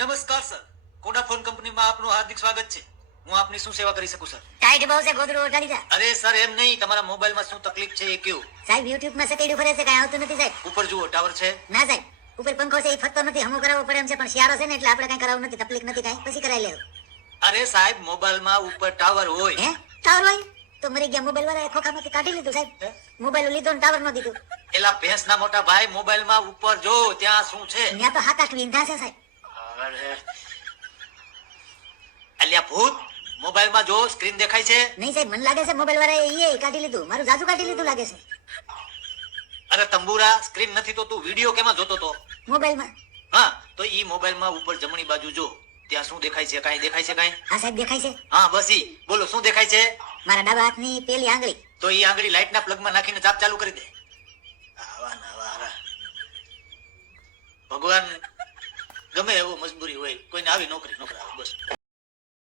નમસ્કાર સર. કોડાફોન કંપનીમાં આપનું હાર્દિક સ્વાગત છે. હું આપની શું સેવા કરી શકું સર? ટાઈટ બહુ છે ગોદડું ઓઢાડી જા અરે સર એમ નહીં. તમારા મોબાઈલમાં શું તકલીફ છે એ કયો? સાહેબ યુટ્યુબમાં સકેડું ફરે છે કઈ આવતું નથી સાહેબ. ઉપર જુઓ ટાવર છે. ના સાહેબ. ઉપર પંખો છે એ ફરતો નથી હમું કરાવવો પડે એમ છે પણ શિયાળો છે ને એટલે આપણે કઈ કરાવવું નથી તકલીફ નથી કઈ. પછી કરાવી લેવું. અરે સાહેબ મોબાઈલમાં ઉપર ટાવર હોય. હે? ટાવર હોય? તો મરી ગયા મોબાઈલ વાળા ખોખામાંથી કાઢી લીધું સાહેબ. મોબાઈલ લીધો ને ટાવર નો દીધું. એલા ભેંસના મોટા ભાઈ મોબાઈલમાં ઉપર જો ત્યાં શું છે? ત્યાં તો હાથ આઠ વિંધા છે સાહેબ. અરે અલ્યા ભૂત મોબાઈલમાં જો સ્ક્રીન દેખાય છે. નહીં સાહેબ મને લાગે છે મોબાઈલ વાળા એ કાઢી લીધું. મારું જાજુ કાઢી લીધું લાગે છે. અરે તંબુરા સ્ક્રીન નથી તો તું વિડિયો કેમાં જોતો તો? મોબાઈલમાં. હા તો ઈ મોબાઈલમાં ઉપર જમણી બાજુ જો. ત્યાં શું દેખાય છે કાઈ દેખાય છે કાઈ? હા સાહેબ દેખાય છે. હા બસ ઈ. બોલો શું દેખાય છે? મારા ડાબા હાથની પેલી આંગળી. તો ઈ આંગળી લાઇટના પ્લગમાં નાખીને ચાપ ચાલુ કરી દે. આવા ને ભગવાન ગમે એવો મજબૂરી હોય કોઈને આવી નોકરી નોકરા બસ.